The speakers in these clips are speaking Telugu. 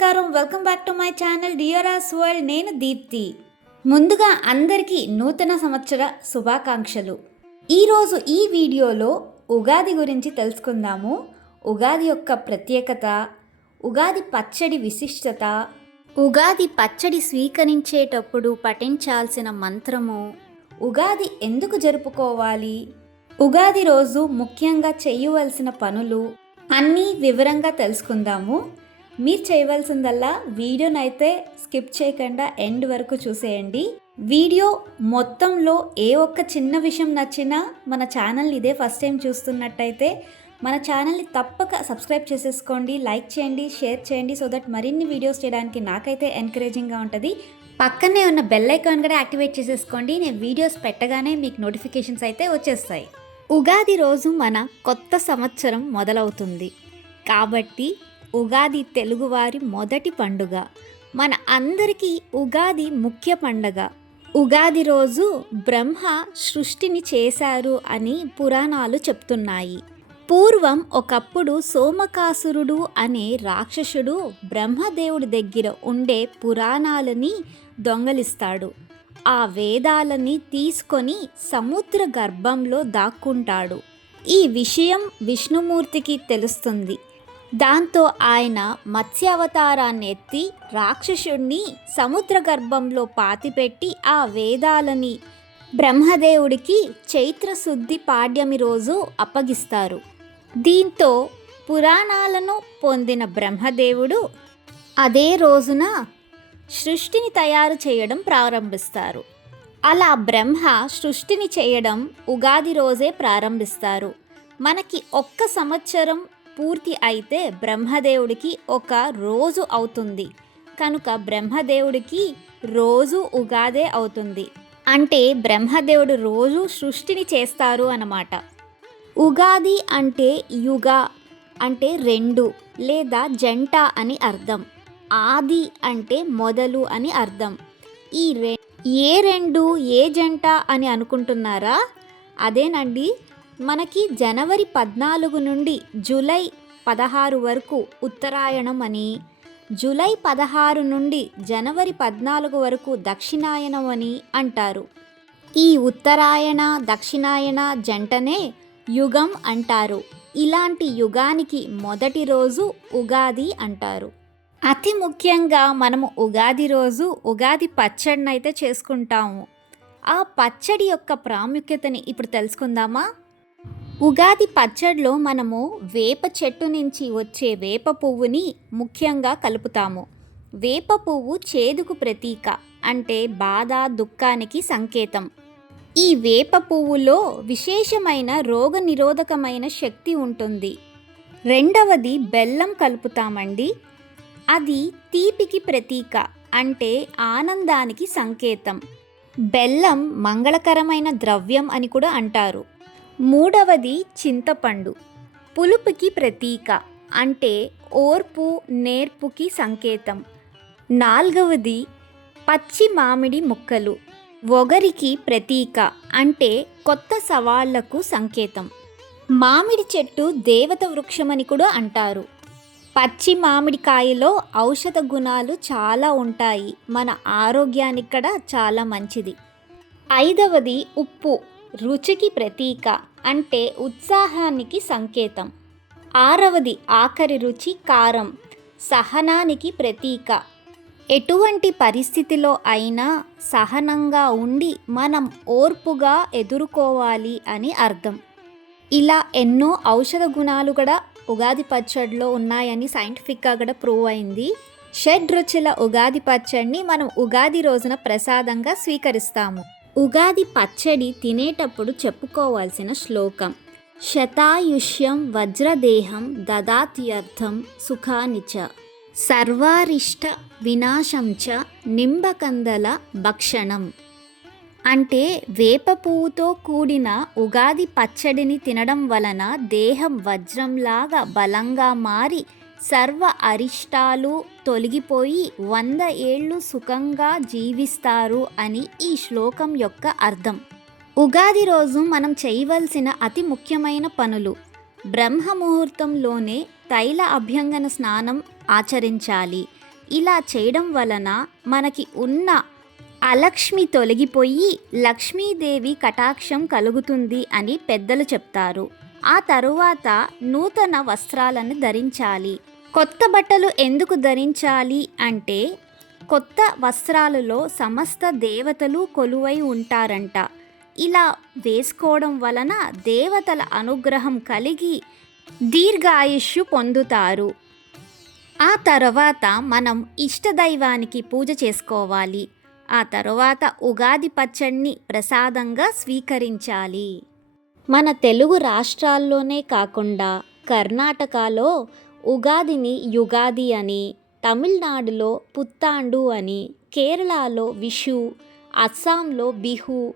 నమస్కారం. Welcome back to my channel dear's world. నేను దీప్తి. ముందుగా అందరికీ నూతన సంవత్సర శుభాకాంక్షలు. ఈరోజు ఈ వీడియోలో ఉగాది గురించి తెలుసుకుందాము. ఉగాది యొక్క ప్రత్యేకత ఉగాది పచ్చడి విశిష్టత ఉగాది పచ్చడి స్వీకరించేటప్పుడు పఠించాల్సిన మంత్రము ఉగాది ఎందుకు జరుపుకోవాలి ఉగాది రోజు ముఖ్యంగా చేయవలసిన పనులు అన్నీ వివరంగా తెలుసుకుందాము. మీరు చేయవలసిందల్లా వీడియోనైతే స్కిప్ చేయకుండా ఎండ్ వరకు చూసేయండి. వీడియో మొత్తంలో ఏ ఒక్క చిన్న విషయం నచ్చినా మన ఛానల్ని ఇదే ఫస్ట్ టైం చూస్తున్నట్టయితే మన ఛానల్ని తప్పక సబ్స్క్రైబ్ చేసేసుకోండి లైక్ చేయండి షేర్ చేయండి సో దట్ మరిన్ని వీడియోస్ చేయడానికి నాకైతే ఎంకరేజింగ్గా ఉంటుంది. పక్కనే ఉన్న బెల్ ఐకాన్ కూడా యాక్టివేట్ చేసేసుకోండి నేను వీడియోస్ పెట్టగానే మీకు నోటిఫికేషన్స్ అయితే వచ్చేస్తాయి. ఉగాది రోజు మన కొత్త సంవత్సరం మొదలవుతుంది. కాబట్టి ఉగాది తెలుగువారి మొదటి పండుగ. మన అందరికీ ఉగాది ముఖ్య పండగ. ఉగాది రోజు బ్రహ్మ సృష్టిని చేశారు అని పురాణాలు చెప్తున్నాయి. పూర్వం ఒకప్పుడు సోమకాసురుడు అనే రాక్షసుడు బ్రహ్మదేవుడి దగ్గర ఉండే పురాణాలని దొంగలిస్తాడు. ఆ వేదాలని తీసుకొని సముద్ర గర్భంలో దాక్కుంటాడు. ఈ విషయం విష్ణుమూర్తికి తెలుస్తుంది. దాంతో ఆయన మత్స్యావతారాన్ని ఎత్తి రాక్షసుణ్ణి సముద్ర గర్భంలో పాతిపెట్టి ఆ వేదాలని బ్రహ్మదేవుడికి చైత్రశుద్ధి పాడ్యమి రోజు అప్పగిస్తారు. దీంతో పురాణాలను పొందిన బ్రహ్మదేవుడు అదే రోజున సృష్టిని తయారు చేయడం ప్రారంభిస్తారు. అలా బ్రహ్మ సృష్టిని చేయడం ఉగాది రోజే ప్రారంభిస్తారు. మనకి ఒక్క సంవత్సరం పూర్తి అయితే బ్రహ్మదేవుడికి ఒక రోజు అవుతుంది. కనుక బ్రహ్మదేవుడికి రోజు ఉగాదే అవుతుంది. అంటే బ్రహ్మదేవుడు రోజు సృష్టిని చేస్తారు అన్నమాట. ఉగాది అంటే యుగ అంటే రెండు లేదా జంట అని అర్థం. ఆది అంటే మొదలు అని అర్థం. ఈ రె ఏ రెండు ఏ జంట అని అనుకుంటున్నారా? అదేనండి మనకి జనవరి పద్నాలుగు నుండి జూలై పదహారు వరకు ఉత్తరాయణం అని జూలై పదహారు నుండి జనవరి పద్నాలుగు వరకు దక్షిణాయనం అని అంటారు. ఈ ఉత్తరాయణ దక్షిణాయన జంటనే యుగం అంటారు. ఇలాంటి యుగానికి మొదటి రోజు ఉగాది అంటారు. అతి ముఖ్యంగా మనము ఉగాది రోజు ఉగాది పచ్చడినైతే చేసుకుంటాము. ఆ పచ్చడి యొక్క ప్రాముఖ్యతని ఇప్పుడు తెలుసుకుందామా? ఉగాది పచ్చడిలో మనము వేప చెట్టు నుంచి వచ్చే వేప పువ్వుని ముఖ్యంగా కలుపుతాము. వేప పువ్వు చేదుకు ప్రతీక అంటే బాధ దుఃఖానికి సంకేతం. ఈ వేప పువ్వులో విశేషమైన రోగ నిరోధకమైన శక్తి ఉంటుంది. రెండవది బెల్లం కలుపుతామండి. అది తీపికి ప్రతీక అంటే ఆనందానికి సంకేతం. బెల్లం మంగళకరమైన ద్రవ్యం అని కూడా అంటారు. మూడవది చింతపండు. పులుపుకి ప్రతీక అంటే ఓర్పు నేర్పుకి సంకేతం. నాలుగవది పచ్చి మామిడి ముక్కలు ఒగరికి ప్రతీక అంటే కొత్త సవాళ్ళకు సంకేతం. మామిడి చెట్టు దేవత వృక్షమని కూడా అంటారు. పచ్చి మామిడికాయలో ఔషధ గుణాలు చాలా ఉంటాయి. మన ఆరోగ్యానికి కూడా చాలా మంచిది. ఐదవది ఉప్పు రుచికి ప్రతీక అంటే ఉత్సాహానికి సంకేతం. ఆరవది ఆఖరి రుచి కారం సహనానికి ప్రతీక. ఎటువంటి పరిస్థితిలో అయినా సహనంగా ఉండి మనం ఓర్పుగా ఎదుర్కోవాలి అని అర్థం. ఇలా ఎన్నో ఔషధ గుణాలు కూడా ఉగాది పచ్చడిలో ఉన్నాయని సైంటిఫిక్గా కూడా ప్రూవ్ అయింది. షడ్ రుచుల ఉగాది పచ్చడిని మనం ఉగాది రోజున ప్రసాదంగా స్వీకరిస్తాము. ఉగాది పచ్చడి తినేటప్పుడు చెప్పుకోవాల్సిన శ్లోకం. శతాయుష్యం వజ్రదేహం దదాత్యర్థం సుఖానిచ. సర్వారిష్ట వినాశం చ నింబకందల భక్షణం. అంటే వేప పువ్వుతో కూడిన ఉగాది పచ్చడిని తినడం వలన దేహం వజ్రంలాగా బలంగా మారి సర్వ అరిష్టాలు తొలగిపోయి వంద ఏళ్ళు సుఖంగా జీవిస్తారు అని ఈ శ్లోకం యొక్క అర్థం. ఉగాది రోజు మనం చేయవలసిన అతి ముఖ్యమైన పనులు. బ్రహ్మ ముహూర్తంలోనే తైల అభ్యంగన స్నానం ఆచరించాలి. ఇలా చేయడం వలన మనకి ఉన్న అలక్ష్మి తొలగిపోయి లక్ష్మీదేవి కటాక్షం కలుగుతుంది అని పెద్దలు చెప్తారు. ఆ తరువాత నూతన వస్త్రాలను ధరించాలి. కొత్త బట్టలు ఎందుకు ధరించాలి అంటే కొత్త వస్త్రాలలో సమస్త దేవతలు కొలువై ఉంటారంట. ఇలా వేసుకోవడం వలన దేవతల అనుగ్రహం కలిగి దీర్ఘాయుష్యు పొందుతారు. ఆ తర్వాత మనం ఇష్టదైవానికి పూజ చేసుకోవాలి. ఆ తర్వాత ఉగాది పచ్చడిని ప్రసాదంగా స్వీకరించాలి. మన తెలుగు రాష్ట్రాల్లోనే కాకుండా కర్ణాటకలో ఉగాదిని యుగాది అని తమిళనాడులో పుత్తాండు అని కేరళలో విషు అస్సాంలో బిహు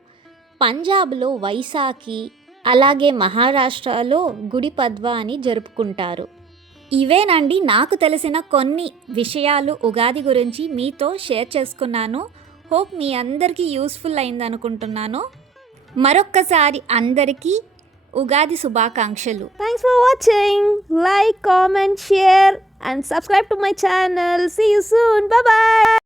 పంజాబ్లో వైశాఖి అలాగే మహారాష్ట్రలో గుడి పద్వా అని జరుపుకుంటారు. ఇవేనండి. నాకు తెలిసిన కొన్ని విషయాలు ఉగాది గురించి మీతో షేర్ చేసుకున్నాను. హోప్ మీ అందరికీ యూస్ఫుల్ అయింది అనుకుంటున్నాను మరొక్కసారి అందరికీ ఉగాది శుభాకాంక్షలు. Thanks for watching like comment share and subscribe to my channel see you soon bye